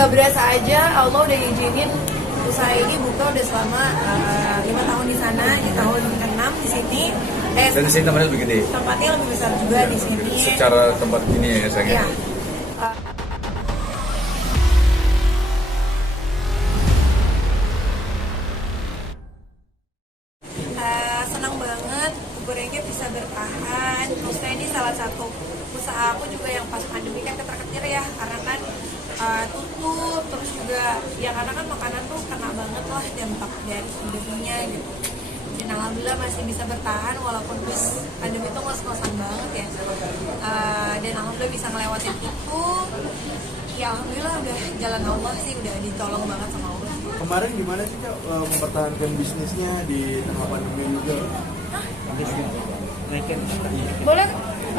nggak berasa aja Allah udah ngizinin usaha ini buka udah selama 5 tahun di sana, di tahun ke-6 di sini. Dan di sini tempatnya lebih gede. Tempatnya lebih besar juga di sini. Secara tempat ini ya sayang. Ya. Senang banget gorengnya bisa bertahan. Maksudnya ini salah satu usaha aku juga yang pas pandemi kan ketar-ketir ya, karena kan tutup, terus juga ya karena kan makanan tuh kena banget lah dampak dari pandeminya gitu. Dan alhamdulillah masih bisa bertahan walaupun pas pandemi itu ngos-ngosan banget ya. Dan alhamdulillah bisa ngelewatin itu. Ya alhamdulillah udah jalan Allah sih, udah ditolong banget sama Allah. Kemarin gimana sih Kak mempertahankan bisnisnya di tengah pandemi juga? Boleh,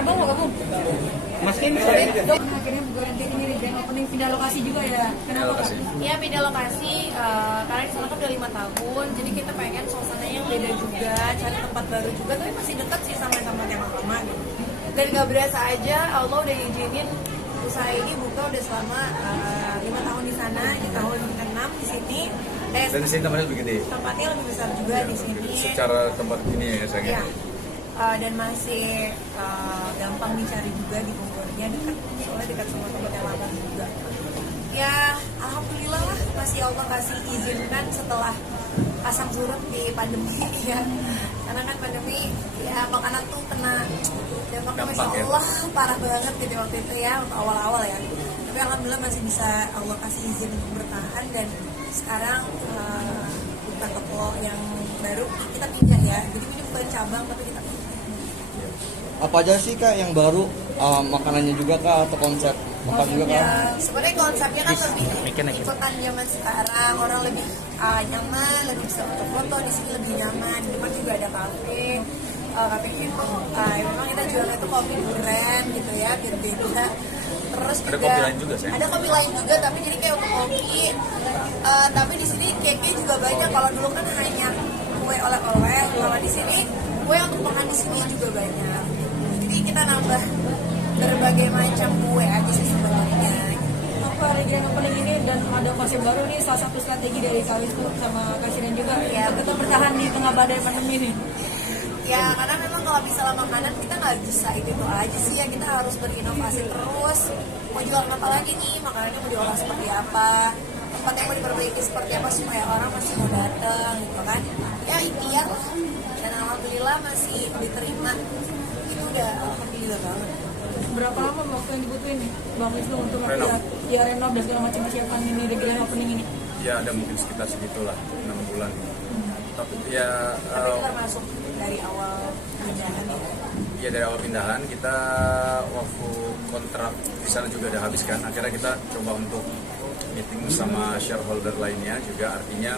abang mau gabung? Masukin Akhirnya berhenti ini di grand opening, pindah lokasi juga ya. Kenapa Kak? Iya pindah lokasi, karena di sana kan udah 5 tahun, jadi kita pengen suasananya yang beda juga, cari tempat baru juga, tapi masih dekat sih sama tempat yang lama gitu. Dan nggak berasa aja Allah udah ngizinin usaha ini buka udah selama 5 tahun di sana, di tahun ke-6 di sini. Dan di sini tempatnya lebih gede. Tempatnya lebih besar juga di sini. Secara tempat ini ya sayang. Iya. Dan masih gampang dicari juga di Bogornya, dekat, soalnya dekat sama tempat yang lama juga. Ya alhamdulillah lah, masih Allah kasih izinkan setelah asam surut di pandemi ya. Karena kan pandemi ya makanan tuh kena dampaknya masya Allah parah banget gitu waktu itu ya, untuk awal-awal ya. Tapi alhamdulillah masih bisa Allah kasih izin untuk bertahan, dan sekarang buka toko yang baru kita pindah ya. Jadi ini bukan cabang tapi kita pindah. apa aja sih Kak yang baru, makanannya juga Kak atau konsep makan juga Kak? Ya, sebenarnya konsepnya kan lebih ikutan zaman sekarang, orang lebih nyaman, lebih bisa foto-foto di sini lebih nyaman. Di depan juga ada kafe, kafe itu memang kita jual itu kopi duren gitu ya, biar beda. Terus Ada juga kopi lain juga sih? ada kopi lain juga, tapi jadi kayak untuk kopi. Tapi di sini keke juga banyak. Kalau dulu kan hanya kue oleh-oleh, kalau di sini kue untuk makan di sini juga banyak. Jadi kita nambah berbagai macam kue aja sih sebenarnya. Apa grand opening ini dan ada konsep baru nih, salah satu strategi dari Kawisnu sama Kasiran juga ya, untuk bertahan di tengah badai pandemi ini. Ya karena memang kalau misalnya makanan kita nggak bisa itu aja sih ya, kita harus berinovasi terus. Mau jual apa lagi nih, makanannya mau diolah seperti apa, tempat yang mau diperbaiki seperti apa supaya orang masih mau datang gitu kan. Ya ikhtiar lah, dan alhamdulillah masih diterima. Itu udah alhamdulillah banget. Berapa lama waktu yang dibutuhin nih Bang Wisnu untuk Renov. ya renov dan segala macam persiapan ini di grand opening ini? Ya ada mungkin sekitar segitulah 6 bulan. Tapi ya Tapi itu termasuk dari awal pindahan ya. ya dari awal pindahan kita waktu kontrak di sana juga udah habis kan. Akhirnya kita coba untuk meeting sama shareholder lainnya juga, artinya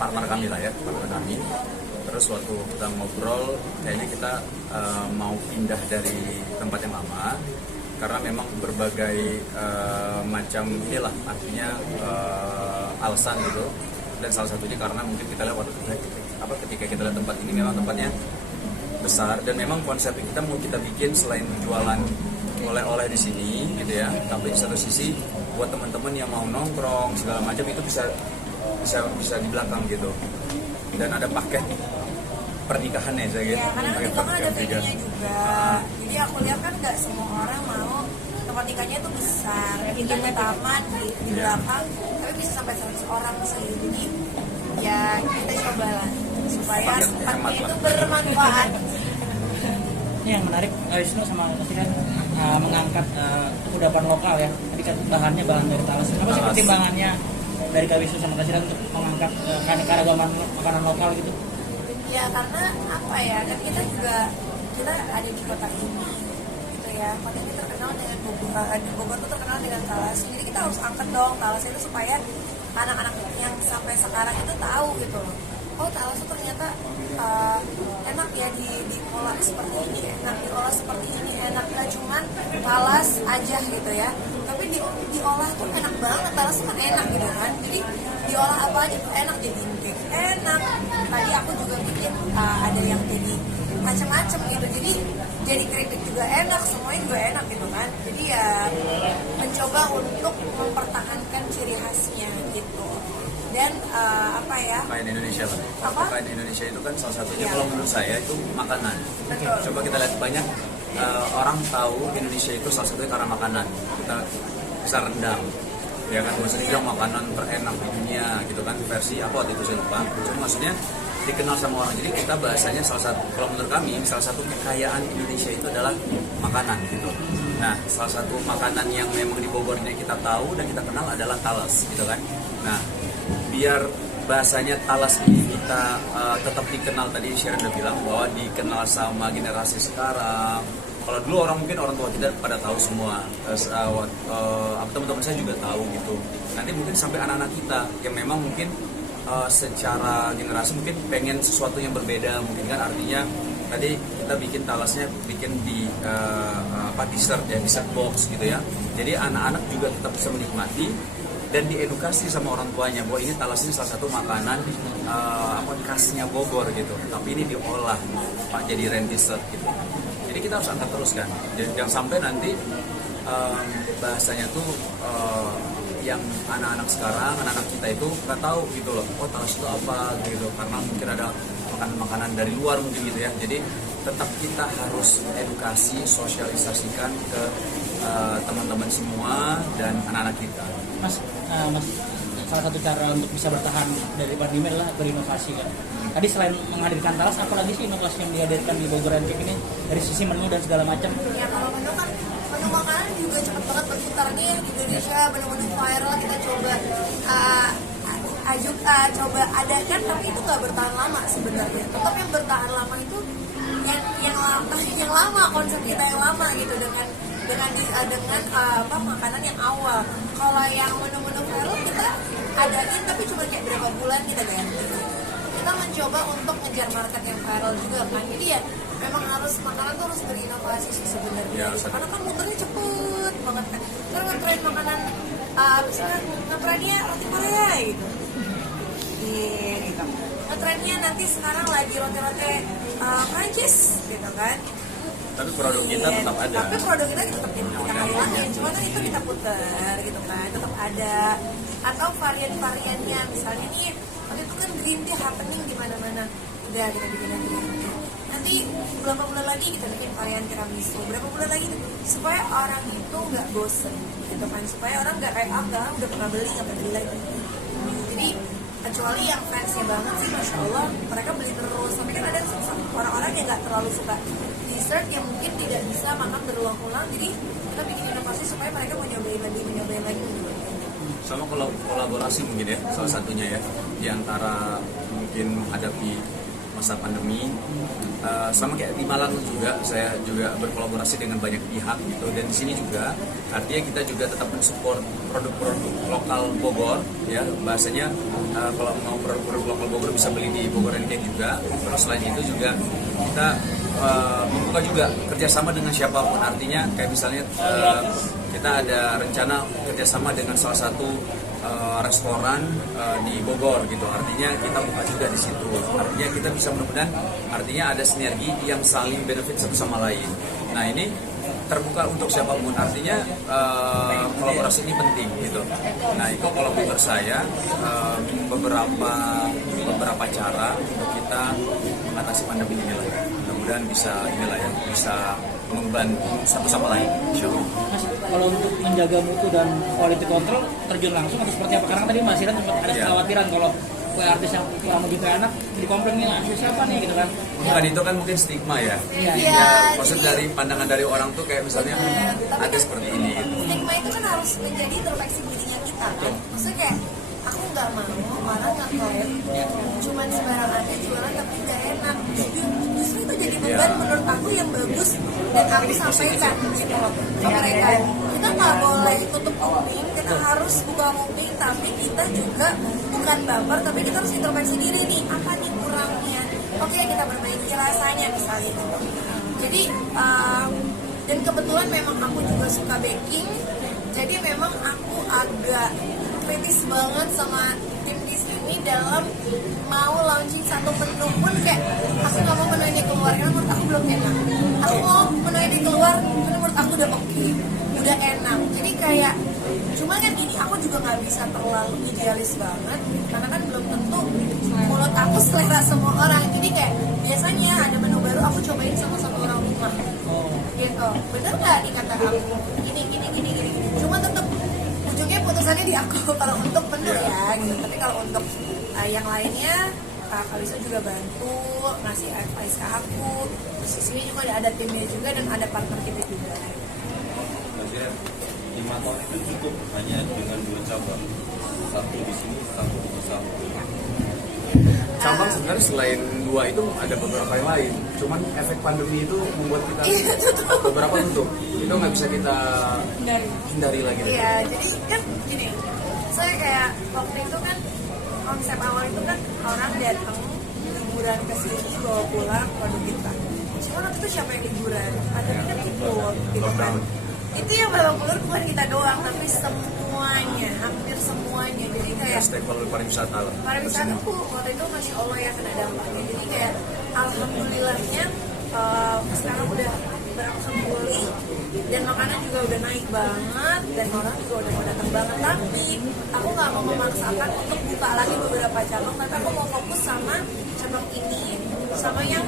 partner kami lah ya, partner kami. Terus waktu kita ngobrol, kayaknya kita mau pindah dari tempat yang lama karena memang berbagai macam inilah, artinya alasan gitu. Dan salah satunya karena mungkin kita lihat ketika kita lihat tempat ini memang tempatnya besar, dan memang konsep kita mau kita bikin selain jualan oleh-oleh di sini gitu ya, tapi di satu sisi buat teman-teman yang mau nongkrong segala macam itu bisa di belakang gitu. Dan ada paket pernikahan ya saya gitu. Ya karena Paket di belakang ada pernikahan venue-nya juga. Jadi aku lihat kan nggak semua orang mau tempat nikahnya itu besar, pintunya taman di belakang, tapi bisa sampai 100 orang sih. Jadi ya kita coba lah supaya tempatnya itu bermanfaat. Ini yang menarik, Wisnu sama Kasiran mengangkat kudapan lokal ya. Tadi kan bahannya bahan dari talas. Apa sih pertimbangannya dari Kak Wisnu sama Kasiran untuk mengangkat keanekaragaman makanan lokal gitu? Ya karena apa ya, kan kita ada di kota ini gitu ya. Kota ini terkenal dengan Bogor tuh terkenal dengan talas. Jadi kita harus angkat dong talas itu supaya anak-anak yang sampai sekarang itu tahu gitu loh. Oh talas itu ternyata enak ya diolah seperti ini, enak diolah seperti ini, enak, nggak cuman talas aja gitu ya, tapi diolah tuh enak banget. Talas kan enak gitu kan, jadi diolah apa aja tuh enak, jadi cake enak. Tadi aku juga bikin ada yang jadi macam-macam gitu, jadi keripik juga enak, semuanya juga enak gitu kan. Jadi ya mencoba untuk mempertahankan ciri khasnya gitu. Dan apa ya? Kain Indonesia lah. Apa? Kain Indonesia itu kan salah satunya Iya. kalau menurut saya itu makanan. Betul. Coba kita lihat banyak orang tahu Indonesia itu salah satunya karena makanan. Kita bisa rendang, ya kan maksudnya bilang makanan terenak di dunia gitu kan, versi apa waktu itu saya lupa. Cuma maksudnya dikenal sama orang. Jadi kita bahasanya salah satu, kalau menurut kami salah satu kekayaan Indonesia itu adalah makanan gitu. Nah, salah satu makanan yang memang di Bogor ini kita tahu dan kita kenal adalah talas gitu kan. Nah, biar bahasanya talas ini kita tetap dikenal, tadi Sharon udah bilang bahwa dikenal sama generasi sekarang. Kalau dulu orang tua kita pada tahu semua, teman-teman saya juga tahu gitu. Nanti mungkin sampai anak-anak kita yang memang mungkin secara generasi mungkin pengen sesuatu yang berbeda, mungkin kan artinya tadi kita bikin talasnya bikin di dessert ya, dessert box gitu ya. Jadi anak-anak juga tetap bisa menikmati dan diedukasi sama orang tuanya bahwa ini talas ini salah satu makanan khasnya Bogor gitu. Tapi ini diolah Pak jadi rent dessert gitu. Jadi kita harus angkat terus kan. Jangan sampai nanti bahasanya tuh yang anak-anak sekarang, anak-anak kita itu nggak tahu gitu loh, oh talas itu apa gitu, karena mungkin ada makanan dari luar mungkin gitu ya. Jadi tetap kita harus edukasi, sosialisasikan ke teman-teman semua dan anak-anak kita. Mas, salah satu cara untuk bisa bertahan dari pandemi adalah berinovasi kan. Tadi selain menghadirkan talas, apa lagi sih inovasi yang dihadirkan di Bogor Antik ini dari sisi menu dan segala macam? Ya kalau menu kan menu makanan juga cepet banget berputarnya di Indonesia, menu-menu viral kita coba coba adakan, tapi itu nggak bertahan lama sebenarnya. Tetap yang bertahan lama itu yang lama, konsep kita yang lama gitu dengan makanan yang awal. Kalau yang menu-menu viral kita adain tapi cuma kayak berapa bulan kita ganti. Kita mencoba untuk ngejar market yang viral juga kan. Jadi ya memang makanan tuh harus berinovasi sih sebenarnya. Ya, Karena kan muternya cepet banget kan. Terus nge-trend makanan misalnya nge-trendnya roti Korea gitu. Iya gitu. Nge-trendnya nanti sekarang lagi roti-roti Prancis gitu kan. Tapi produk kita tetap ada. Tapi produk kita tetap kita hilangin. Cuma kan itu kita putar gitu kan, tetap ada. Atau varian-variannya misalnya nih, waktu itu kan green tea happening di mana-mana. Udah kita bikin lagi. Nanti beberapa bulan lagi kita bikin varian tiramisu. Berapa bulan lagi supaya orang itu nggak bosen gitu kan, supaya orang nggak kayak udah pernah beli nggak beli lagi. Jadi kecuali yang fansnya banget sih, masya Allah mereka beli terus. Tapi kan ada orang-orang yang nggak terlalu suka dessert yang mungkin tidak bisa makan berulang-ulang, jadi kita bikin inovasi supaya mereka mau nyobain lagi. Sama kolaborasi mungkin ya, salah satunya ya, di antara mungkin menghadapi masa pandemi, sama kayak di Malang juga, saya juga berkolaborasi dengan banyak pihak gitu, dan di sini juga artinya kita juga tetap mensupport produk-produk lokal Bogor ya, bahasanya kalau mau produk-produk lokal Bogor bisa beli di Bogor Antik juga. Terus selain itu juga kita membuka juga kerjasama dengan siapapun, artinya kayak misalnya kita ada rencana kerjasama dengan salah satu restoran di Bogor gitu, artinya kita buka juga di situ, artinya kita bisa mudah-mudahan artinya ada sinergi yang saling benefit satu sama lain. Nah ini terbuka untuk siapapun, artinya kolaborasi ini penting gitu. Nah itu kalau menurut saya beberapa cara untuk kita mengatasi pandemi ini lah. Mudah-mudahan bisa bisa membantu satu sama lain, insya Allah. Mas, kalau untuk menjaga mutu dan quality control terjun langsung atau seperti apa? Karena tadi Mas Iran sempat ada kekhawatiran kalau artis yang kurang begitu enak jadi komplain nih, artis siapa nih gitu kan? Bukan, itu kan mungkin stigma ya. Iya. Maksud dari pandangan dari orang tuh kayak misalnya ada seperti ini gitu. Stigma itu kan harus menjadi introspeksi dirinya kita kan. Maksudnya kayak aku nggak mau orang ngeklaim cuman sembarang aja jualan tapi nggak enak. Justru itu jadi beban menurut aku yang bagus dan aku sampaikan gitu loh ke mereka. Kita nggak boleh tutup kuping, kita harus buka kuping, tapi kita juga bukan baper, tapi kita harus introspeksi diri nih, apa nih kurangnya. Oke, kita perbaiki rasanya misalnya gitu. Jadi dan kebetulan memang aku juga suka baking, jadi memang aku agak kritis banget sama tim di sini dalam mau launching satu menu pun kayak aku nggak mau menu ini keluar karena menurut aku belum enak. Aku mau menu ini keluar karena menurut aku udah oke. udah enak. Jadi kayak cuma kan gini, aku juga nggak bisa terlalu idealis banget karena kan belum tentu mulut aku selera semua orang. Jadi kayak biasanya ada menu baru aku cobain sama satu orang rumah gitu. Bener nggak nih kata aku gini. Cuma tetap ujungnya putusannya di aku kalau untuk menu ya gitu. Tapi kalau untuk yang lainnya Kak Lisa juga bantu ngasih advice ke aku. Terus di sini juga ada timnya juga dan ada partner kita juga. Maksudnya 5 tahun itu cukup hanya dengan 2 cabang, satu di sini, satu di sana. Cabang sebenarnya selain 2 itu ada beberapa yang lain. Cuman efek pandemi itu membuat kita beberapa tutup. Itu nggak bisa kita hindari lagi. Iya, jadi kan gini, saya kayak waktu itu kan konsep awal itu kan orang datang liburan ke sini bawa pulang produk kita. Cuma waktu itu siapa yang liburan? Ada kan ikut gitu kan. Itu yang bawa pulang bukan kita doang, tapi semuanya, hampir semuanya. Jadi kayak Stakeholder pariwisata lah. pariwisata tuh waktu itu masya Allah ya kena dampaknya. Jadi kayak alhamdulillahnya sekarang udah berangsur pulih dan makanan juga udah naik banget dan orang juga udah mau datang banget. Tapi aku nggak mau memaksakan untuk buka lagi beberapa cabang, tapi aku mau fokus sama cabang ini sama yang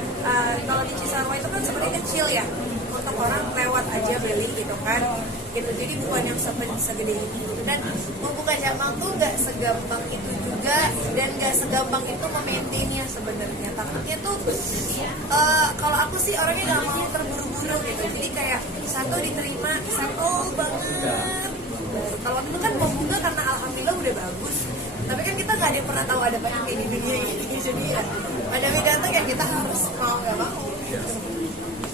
kalau di Cisarua itu kan sebenarnya kecil ya, untuk orang lewat aja beli gitu kan gitu. Jadi bukan yang segede ini gitu. Dan membuka cabang tuh nggak segampang itu juga dan nggak segampang itu memaintainnya sebenarnya. Takutnya tuh kalau aku sih orangnya nggak mau terburu-buru gitu. Jadi kayak satu diterima sample banget. Kalau itu kan membuka karena alhamdulillah udah bagus. Tapi kan kita nggak ada yang pernah tahu ada banyak kayak di dunia ini. Jadi ya ada datang ya kita harus mau nggak mau.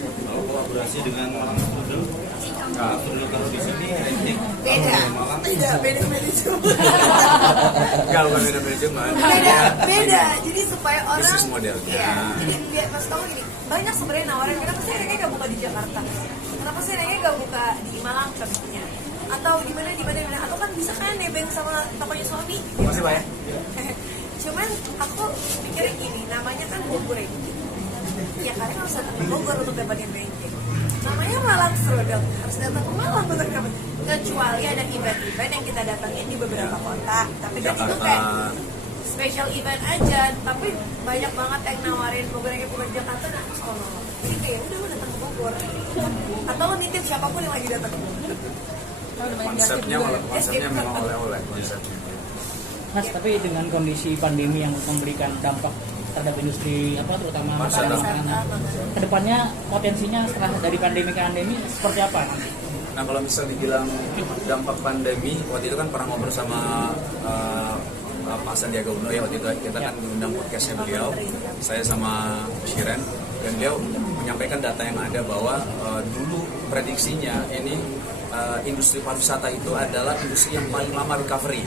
Kalau kolaborasi dengan Malang Strudel, Strudel kalau di sini ranking Beda, kalau di Malang tidak beda cuma. Enggak, bukan beda manajemen. Beda. Jadi supaya orang Bisnis modelnya. Iya. Jadi biar mas tahu gini, banyak sebenarnya nawarin kenapa sih Rengga nggak buka di Jakarta? Kenapa sih Rengga nggak buka di Malang contohnya? Atau di mana? Atau kan bisa kan nebeng sama tokonya suami? Masih Pak ya? Cuman aku mikirnya gini, namanya kan Bogor ya. Ya kalian harus datang ke Bogor untuk dapetin ranking. Namanya Malang Strudel, harus datang ke Malang untuk dapetin. Kecuali ada event-event yang kita datangin di beberapa kota. Tapi kan itu kayak special event aja. Tapi banyak banget yang nawarin Bogor yang bukan Jakarta dan aku selalu nolak. Jadi kayak udah lo datang ke Bogor. Atau lo nitip siapapun yang lagi datang ke Bogor. Konsepnya memang oleh-oleh konsepnya. Mas, tapi dengan kondisi pandemi yang memberikan dampak terhadap industri terutama makanan, kedepannya potensinya setelah dari pandemi ke pandemi seperti apa? Nah kalau misal dibilang dampak pandemi, waktu itu kan pernah ngobrol sama Pak Sandiaga Uno ya, waktu itu kita kan mengundang podcastnya beliau, saya sama Shiren, dan beliau menyampaikan data yang ada bahwa dulu prediksinya ini industri pariwisata itu adalah industri yang paling lama recovery.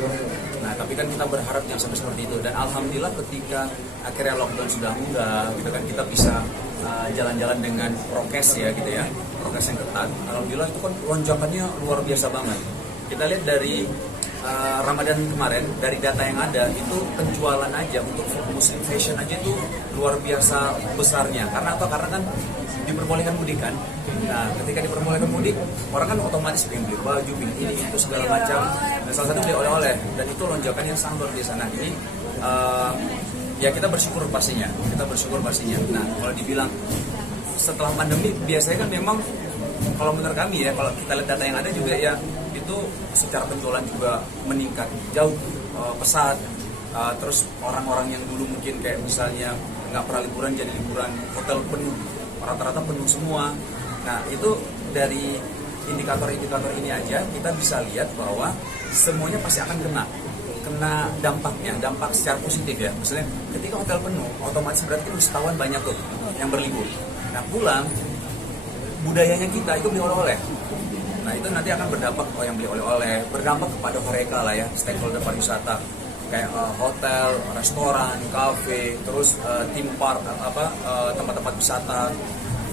Nah, tapi kan kita berharap jangan sampai seperti itu. Dan alhamdulillah ketika akhirnya lockdown sudah mudah, gitu kan kita bisa jalan-jalan dengan prokes ya gitu ya, prokes yang ketat. Alhamdulillah itu kan lonjakannya luar biasa banget. Kita lihat dari Ramadan kemarin, dari data yang ada itu penjualan aja untuk muslim fashion aja itu luar biasa besarnya. Karena apa? Karena kan diperbolehkan mudik kan. Nah, ketika diperbolehkan mudik, orang kan otomatis pengen beli baju, beli ini itu segala macam. Dan salah satu beli oleh-oleh, dan itu lonjakan yang sangat luar biasa. Nah, ini ya kita bersyukur pastinya. Nah, kalau dibilang setelah pandemi, biasanya kan memang kalau menurut kami ya, kalau kita lihat data yang ada juga ya, itu secara penjualan juga meningkat jauh pesat. Terus orang-orang yang dulu mungkin kayak misalnya nggak pernah liburan jadi liburan, hotel penuh, rata-rata penuh semua. Nah itu dari indikator-indikator ini aja kita bisa lihat bahwa semuanya pasti akan kena dampaknya, dampak secara positif ya. Maksudnya ketika hotel penuh, otomatis berarti wisatawan banyak tuh yang berlibur. Nah pulang, budayanya kita itu beli oleh-oleh. Nah itu nanti akan berdampak yang beli oleh-oleh, berdampak kepada mereka lah ya, stakeholder pariwisata kayak hotel, restoran, kafe, terus theme park, tempat-tempat wisata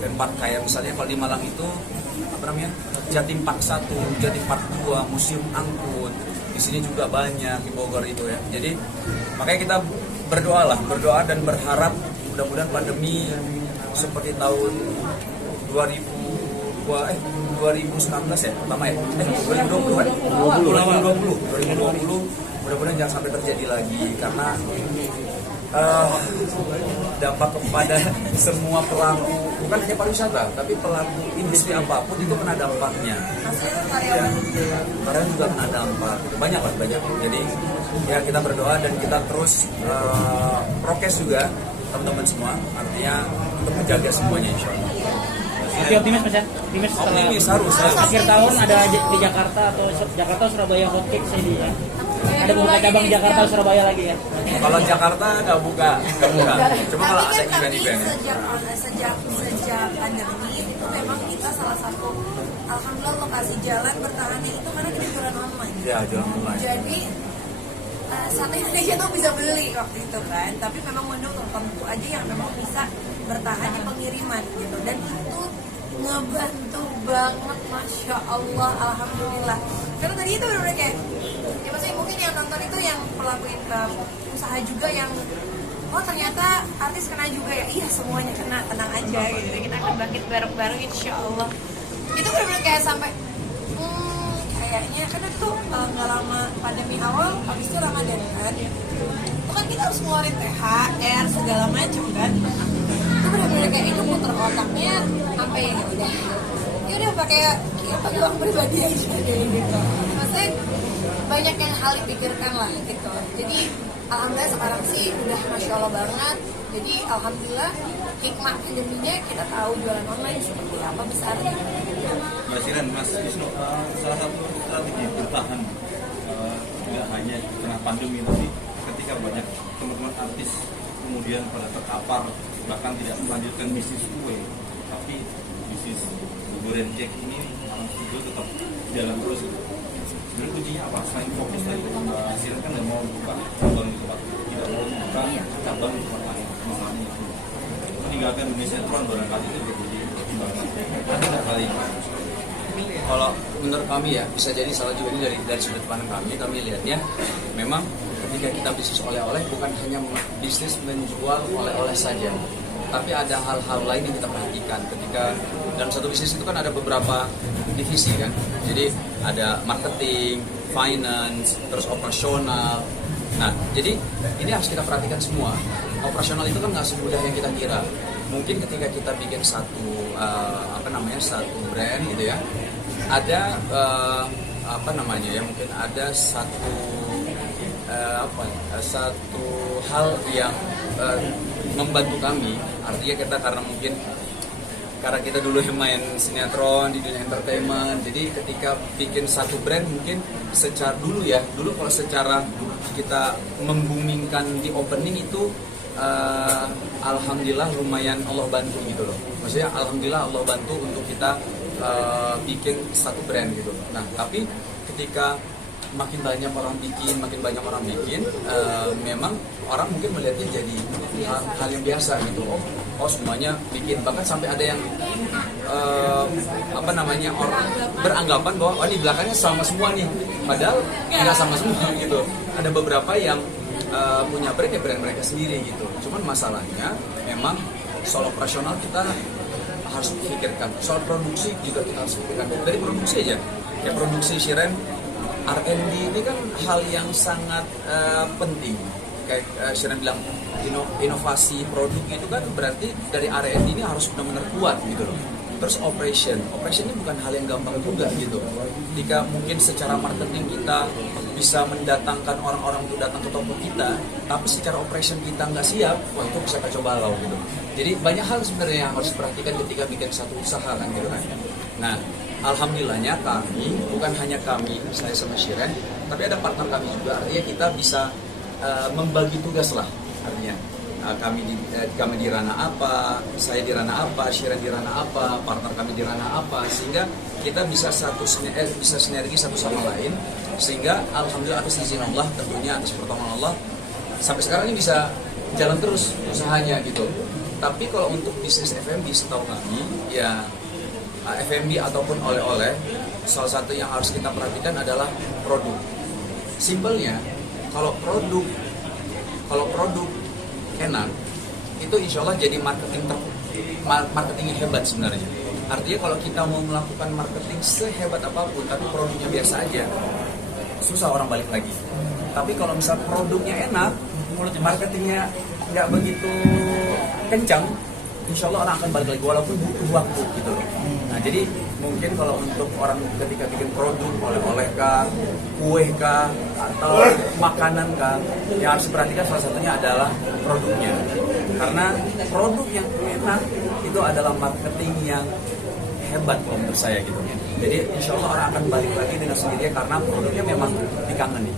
dan park kayak misalnya kalau di Malang itu Jatim Park 1, Jatim Park 2, Museum Angkut. Di sini juga banyak di Bogor itu ya. Jadi makanya kita berdoa dan berharap mudah-mudahan pandemi seperti tahun 2020 2019 ya pertama ya 2020 kan 2020 mudah-mudahan jangan sampai terjadi lagi karena dampak kepada semua pelaku bukan hanya pariwisata tapi pelaku industri apapun itu kena dampaknya. Ya, karena juga kena dampak banyak. Jadi ya kita berdoa dan kita terus prokes juga teman-teman semua, artinya untuk menjaga semuanya insya Allah. Tapi optimis Mas ya? Optimis setelah Optimis harus. akhir tahun ada di Jakarta atau Jakarta Surabaya hotcake saya di ya. Ada buka cabang Jakarta Surabaya lagi ya? Kalau Jakarta nggak buka. Cuma kalau ada tapi event-event ya. sejak pandemi itu memang kita salah satu alhamdulillah lokasi jalan bertahannya itu karena kita jualan online. Ya, jualan online. Jadi satu Indonesia tuh bisa beli waktu itu kan, tapi memang menu tertentu aja yang memang bisa bertahan di pengiriman gitu, dan itu ngebantu banget, masya Allah, alhamdulillah. Karena tadi itu benar-benar kayak, ya maksudnya mungkin yang nonton itu yang pelaku usaha juga yang, oh ternyata artis kena juga ya, iya semuanya kena, tenang aja gitu. Kita akan bangkit bareng-bareng insya Allah. Itu benar-benar kayak sampai kayaknya kan itu nggak lama pandemi awal, habis itu Ramadan kan, itu kan kita harus ngeluarin THR segala macam kan, itu benar-benar kayak itu muter otaknya sampai ya udah pakai uang pribadi aja deh gitu, maksudnya banyak yang hal dipikirkan lah gitu. Jadi alhamdulillah sekarang sih udah masya Allah banget. Jadi alhamdulillah hikmah pandeminya kita tahu jualan online seperti apa besarnya. Mas Iren, Mas Wisnu, salah satu strategi bertahan tidak hanya kena pandemi tapi ketika banyak teman-teman artis kemudian pada terkapar bahkan tidak melanjutkan bisnis kue tapi bisnis bubur cake ini itu tetap jalan terus. Sebenarnya kuncinya apa? Selain fokus tadi, Mas Iren kan nggak mau buka cabang di tempat, tidak mau buka cabang di tempat lain, misalnya itu meninggalkan Indonesia Tuan barangkali itu jadi pertimbangan. Ada nggak kali ini? Kalau menurut kami ya bisa jadi salah juga ini dari sudut pandang kami lihatnya memang ketika kita bisnis oleh-oleh bukan hanya bisnis menjual oleh-oleh saja, tapi ada hal-hal lain yang kita perhatikan ketika dalam satu bisnis itu kan ada beberapa divisi kan, jadi ada marketing, finance, terus operasional. Nah jadi ini harus kita perhatikan semua. Operasional itu kan nggak semudah yang kita kira. Mungkin ketika kita bikin satu satu brand gitu ya, ada mungkin ada satu satu hal yang membantu kami, artinya kita karena kita dulu yang main sinetron di dunia entertainment, jadi ketika bikin satu brand mungkin dulu kalau secara kita membumingkan di opening itu alhamdulillah lumayan Allah bantu gitu loh, maksudnya alhamdulillah Allah bantu untuk kita bikin satu brand gitu. Nah tapi ketika makin banyak orang bikin, memang orang mungkin melihatnya jadi hal yang biasa gitu. Oh semuanya bikin, bahkan sampai ada yang orang beranggapan bahwa di belakangnya sama semua nih, padahal nggak sama semua gitu. Ada beberapa yang punya brand ya brand mereka sendiri gitu. Cuman masalahnya memang soal operasional kita harus pikirkan, soal produksi juga kita harus pikirkan. Dari produksi aja, kayak produksi Shiren, R&D ini kan hal yang sangat penting. Kayak Shiren bilang, inovasi produk itu kan berarti dari R&D ini harus benar-benar kuat gitu loh. Terus operation ini bukan hal yang gampang juga gitu. Jika mungkin secara marketing kita bisa mendatangkan orang-orang untuk datang ke toko kita, tapi secara operation kita nggak siap, wah itu bisa kacau balau gitu. Jadi banyak hal sebenarnya yang harus diperhatikan ketika bikin satu usaha kan gitu kan. Nah, alhamdulillahnya kami, bukan hanya kami, saya sama Shiren, tapi ada partner kami juga, artinya kita bisa membagi tugas lah, artinya kami di ranah apa, saya di ranah apa, Shiren di ranah apa, partner kami di ranah apa, sehingga kita bisa bisa sinergi satu sama lain, sehingga alhamdulillah atas izin Allah, tentunya atas pertolongan Allah, sampai sekarang ini bisa jalan terus usahanya gitu. Tapi kalau untuk bisnis F&B setahu kami, ya F&B ataupun oleh-oleh, salah satu yang harus kita perhatikan adalah produk. Simpelnya, kalau produk enak, itu insya Allah jadi marketing yang hebat sebenarnya. Artinya kalau kita mau melakukan marketing sehebat apapun tapi produknya biasa aja, susah orang balik lagi. Tapi kalau misal produknya enak, marketingnya nggak begitu kencang, insya Allah orang akan balik lagi walaupun butuh waktu gitu loh. Nah jadi mungkin kalau untuk orang ketika bikin produk, oleh-oleh kah, kue kah, atau makanan kah, yang harus diperhatikan salah satunya adalah produknya. Karena produk yang enak itu adalah marketing yang hebat kalau menurut saya gitu. Jadi insya Allah orang akan balik lagi dengan sendirinya karena produknya memang dikangeni.